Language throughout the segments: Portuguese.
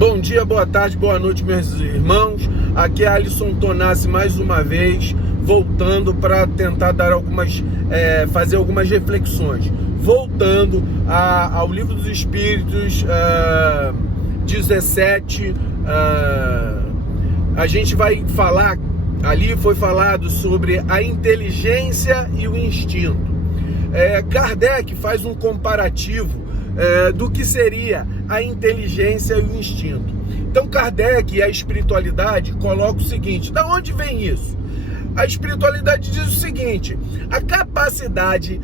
Bom dia, boa tarde, boa noite, meus irmãos. Aqui é Alisson Tonassi mais uma vez, voltando para tentar dar fazer algumas reflexões. Voltando ao Livro dos Espíritos 17, a gente vai falar, ali foi falado sobre a inteligência e o instinto. Kardec faz um comparativo do que seria a inteligência e o instinto. Então Kardec e a espiritualidade colocam o seguinte: da onde vem isso? A espiritualidade diz o seguinte: a capacidade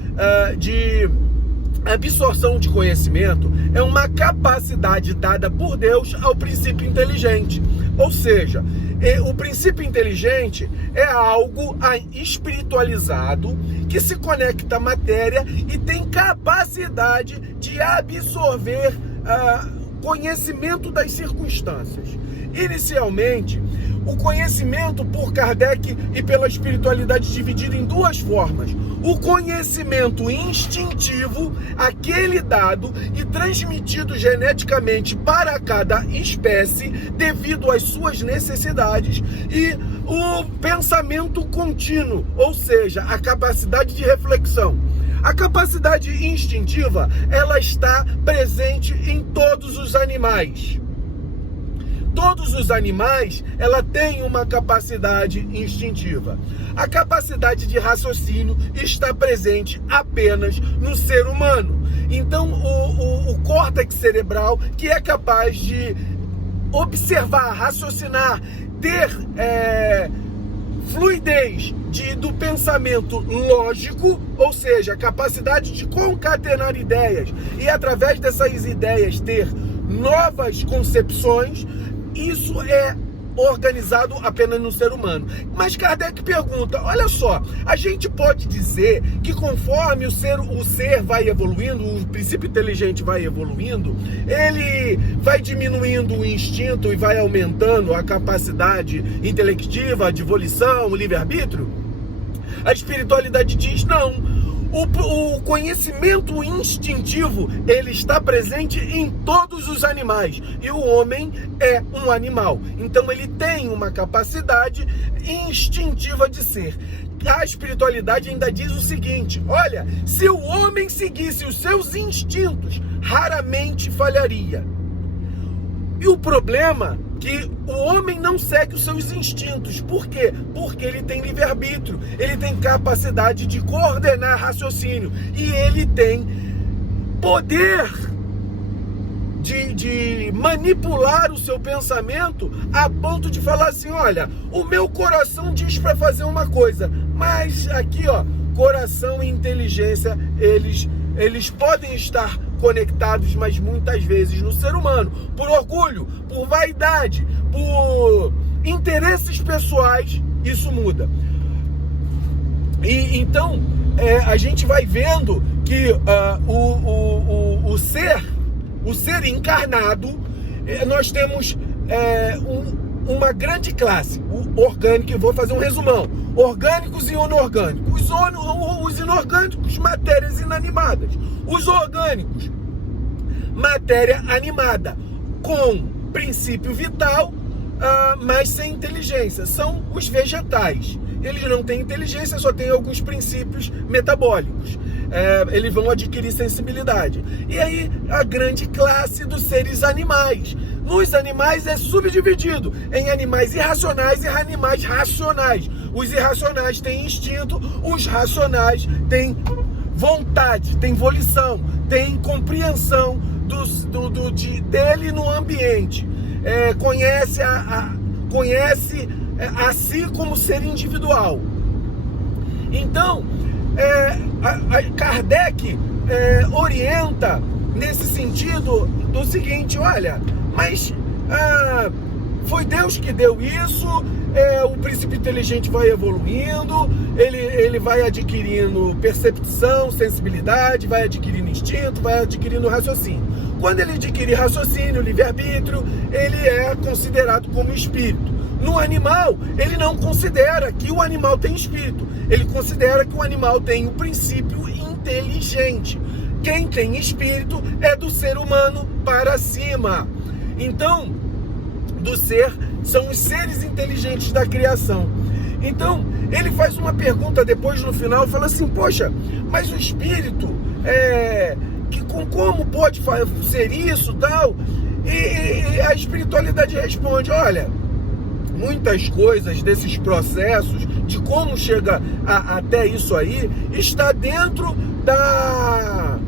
de absorção de conhecimento é uma capacidade dada por Deus ao princípio inteligente. Ou seja, o princípio inteligente é algo espiritualizado que se conecta à matéria e tem capacidade de absorver conhecimento das circunstâncias. Inicialmente, o conhecimento por Kardec e pela espiritualidade dividido em duas formas: o conhecimento instintivo, aquele dado e transmitido geneticamente para cada espécie devido às suas necessidades, e o pensamento contínuo, ou seja, a capacidade de reflexão. A capacidade instintiva, ela está presente em todos os animais. Todos os animais, ela tem uma capacidade instintiva. A capacidade de raciocínio está presente apenas no ser humano. Então, o córtex cerebral, que é capaz de observar, raciocinar, ter fluidez do pensamento lógico, ou seja, a capacidade de concatenar ideias e através dessas ideias ter novas concepções, isso é organizado apenas no ser humano. Mas Kardec pergunta: olha só, a gente pode dizer que conforme o ser vai evoluindo, o princípio inteligente vai evoluindo, ele vai diminuindo o instinto e vai aumentando a capacidade intelectiva, de volição, o livre-arbítrio? A espiritualidade diz não. O conhecimento instintivo, ele está presente em todos os animais, e o homem é um animal, então ele tem uma capacidade instintiva de ser. A espiritualidade ainda diz o seguinte: olha, se o homem seguisse os seus instintos, raramente falharia. E o problema é que o homem não segue os seus instintos. Por quê? Porque ele tem livre-arbítrio, ele tem capacidade de coordenar raciocínio e ele tem poder de manipular o seu pensamento a ponto de falar assim: olha, o meu coração diz para fazer uma coisa, mas aqui, coração e inteligência, eles podem estar conectados, mas muitas vezes no ser humano, por orgulho, por vaidade, por interesses pessoais, isso muda. E então a gente vai vendo que o ser encarnado, nós temos uma grande classe, o orgânico. Eu vou fazer um resumão: orgânicos e inorgânicos. Os inorgânicos, matérias inanimadas. Os orgânicos, matéria animada, com princípio vital, mas sem inteligência. São os vegetais. Eles não têm inteligência, só têm alguns princípios metabólicos. Eles vão adquirir sensibilidade. E aí, a grande classe dos seres animais. Nos animais é subdividido em animais irracionais e animais racionais. Os irracionais têm instinto, os racionais têm vontade, têm volição, têm compreensão dele no ambiente. Conhece a si como ser individual. Então, Kardec orienta nesse sentido do seguinte: olha, mas foi Deus que deu isso, o princípio inteligente vai evoluindo, ele vai adquirindo percepção, sensibilidade, vai adquirindo instinto, vai adquirindo raciocínio. Quando ele adquire raciocínio, livre-arbítrio, ele é considerado como espírito. No animal, ele não considera que o animal tem espírito, ele considera que o animal tem o princípio inteligente. Quem tem espírito é do ser humano para cima. Então, do ser, são os seres inteligentes da criação. Então, ele faz uma pergunta depois no final, fala assim, poxa, mas o espírito, como pode ser isso e tal? E a espiritualidade responde, olha, muitas coisas desses processos, de como chega até isso aí, está dentro da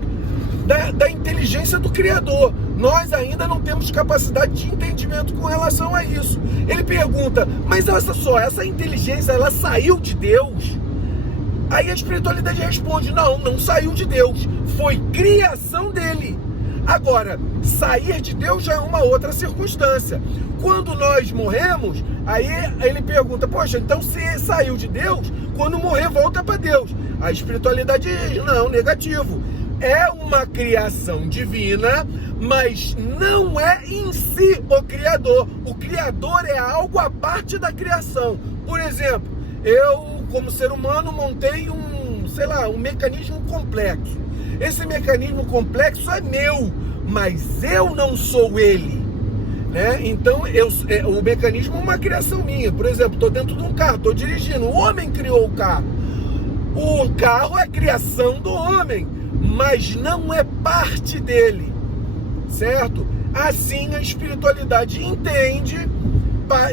inteligência do Criador. Nós ainda não temos capacidade de entendimento com relação a isso. Ele pergunta, mas olha só, essa inteligência, ela saiu de Deus? Aí a espiritualidade responde, não saiu de Deus, foi criação dele. Agora, sair de Deus já é uma outra circunstância. Quando nós morremos, aí ele pergunta, poxa, então se saiu de Deus, quando morrer volta para Deus. A espiritualidade diz, não, negativo. É uma criação divina, mas não é em si o Criador. O Criador é algo à parte da criação. Por exemplo, eu, como ser humano, montei um mecanismo complexo. Esse mecanismo complexo é meu, mas eu não sou ele, né? Então, o mecanismo é uma criação minha. Por exemplo, estou dentro de um carro, estou dirigindo, o homem criou o carro. O carro é criação do homem, mas não é parte dele, certo? Assim a espiritualidade entende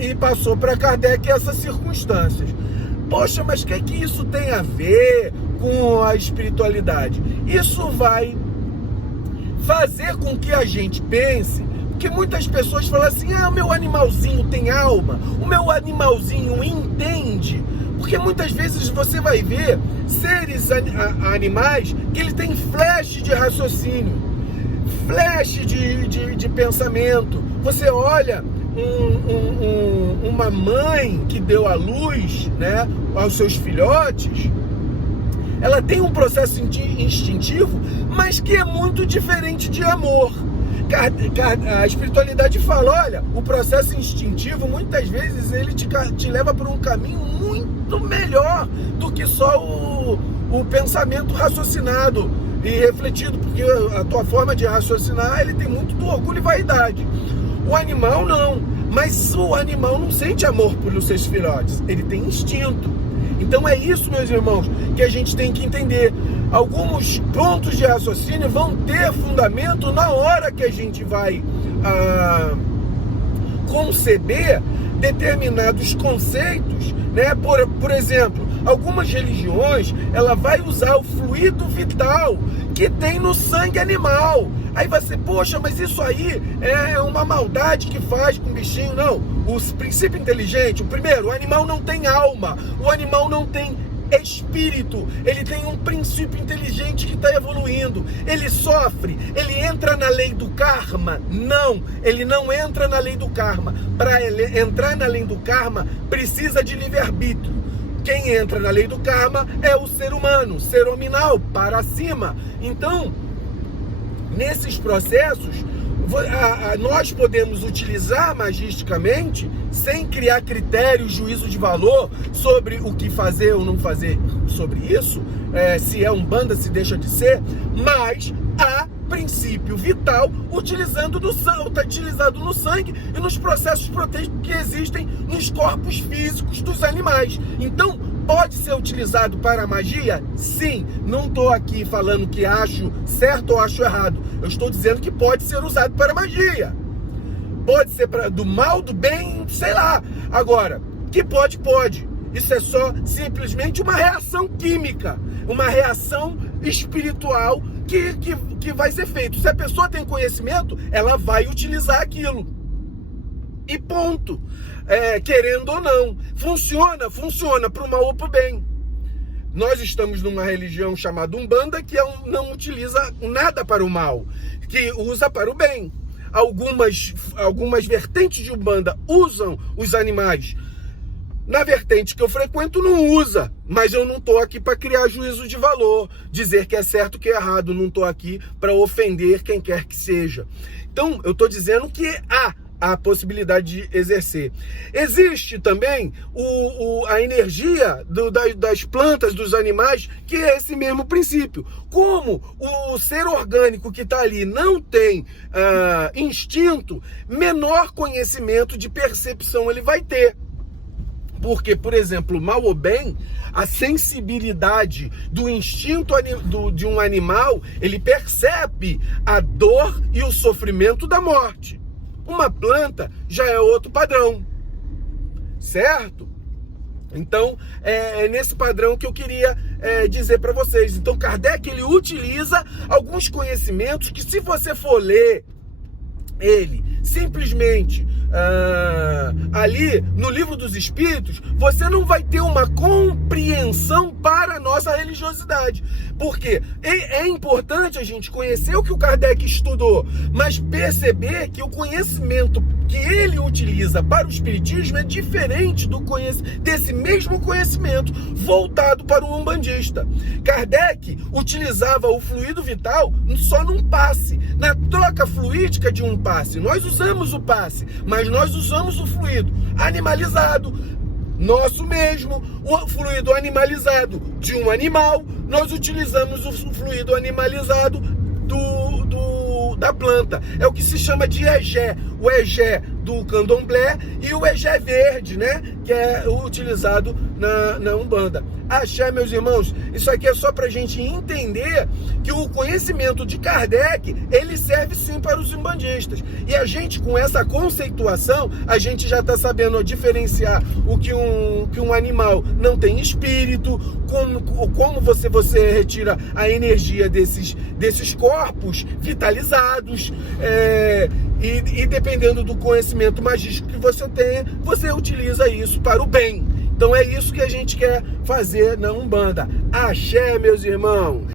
e passou para Kardec essas circunstâncias. Poxa, mas o que isso tem a ver com a espiritualidade? Isso vai fazer com que a gente pense, que muitas pessoas falam assim, o meu animalzinho tem alma, o meu animalzinho entende. Porque muitas vezes você vai ver seres animais que eles têm flash de raciocínio, flash de pensamento. Você olha uma mãe que deu à luz, né, aos seus filhotes, ela tem um processo instintivo, mas que é muito diferente de amor. A espiritualidade fala, olha, o processo instintivo, muitas vezes, ele te leva por um caminho muito melhor do que só o pensamento raciocinado e refletido, porque a tua forma de raciocinar, ele tem muito do orgulho e vaidade. O animal não, mas o animal não sente amor pelos seus filhotes, ele tem instinto. Então é isso, meus irmãos, que a gente tem que entender. Alguns pontos de raciocínio vão ter fundamento na hora que a gente vai conceber determinados conceitos, né? Por exemplo, algumas religiões, ela vai usar o fluido vital que tem no sangue animal. Aí você, poxa, mas isso aí é uma maldade que faz com o bichinho. Não, o princípio inteligente, o primeiro, o animal não tem alma, o animal não tem espírito, ele tem um princípio inteligente que está evoluindo, ele sofre, ele entra na lei do karma? Não, ele não entra na lei do karma. Para ele entrar na lei do karma, precisa de livre-arbítrio. Quem entra na lei do karma é o ser humano, ser hominal, para cima. Então, nesses processos, nós podemos utilizar magisticamente, sem criar critério, juízo de valor sobre o que fazer ou não fazer sobre isso, se é umbanda, se deixa de ser, mas há princípio vital utilizado no sangue e nos processos proteicos que existem nos corpos físicos dos animais. Então, pode ser utilizado para a magia? Sim. Não estou aqui falando que acho certo ou acho errado. Eu estou dizendo que pode ser usado para a magia. Pode ser do mal, do bem, sei lá. Agora, que pode. Isso é só simplesmente uma reação química, uma reação espiritual que vai ser feito. Se a pessoa tem conhecimento, ela vai utilizar aquilo. E ponto. Querendo ou não. Funciona para o mal ou para o bem. Nós estamos numa religião chamada Umbanda que não utiliza nada para o mal, que usa para o bem. Algumas vertentes de Umbanda usam os animais. Na vertente que eu frequento não usa, mas eu não estou aqui para criar juízo de valor, dizer que é certo, que é errado, não estou aqui para ofender quem quer que seja. Então, eu estou dizendo que há a possibilidade de exercer. Existe também a energia das plantas, dos animais, que é esse mesmo princípio. Como o ser orgânico que está ali não tem instinto, menor conhecimento de percepção ele vai ter. Porque, por exemplo, mal ou bem, a sensibilidade do instinto de um animal, ele percebe a dor e o sofrimento da morte. Uma planta já é outro padrão, certo? Então, é nesse padrão que eu queria dizer para vocês. Então, Kardec, ele utiliza alguns conhecimentos que, se você for ler ele simplesmente ali no Livro dos Espíritos, você não vai ter uma compreensão para a nossa religiosidade. Porque é importante a gente conhecer o que o Kardec estudou, mas perceber que o conhecimento que ele utiliza para o Espiritismo é diferente desse mesmo conhecimento voltado para o umbandista. Kardec utilizava o fluido vital só num passe, na troca fluídica de um passe. Nós usamos o passe, mas nós usamos o fluido animalizado, nosso mesmo, o fluido animalizado de um animal. Nós utilizamos o fluido animalizado da planta. É o que se chama de egé. O egé do candomblé e o egé verde, né? Que é utilizado na Umbanda. Axé, meus irmãos, isso aqui é só pra gente entender que o conhecimento de Kardec, ele serve sim para os umbandistas. E a gente, com essa conceituação, a gente já está sabendo diferenciar o que um animal não tem espírito, como você retira a energia desses corpos vitalizados, e dependendo do conhecimento magístico que você tenha, você utiliza isso para o bem. Então é isso que a gente quer fazer na Umbanda. Axé, meus irmãos!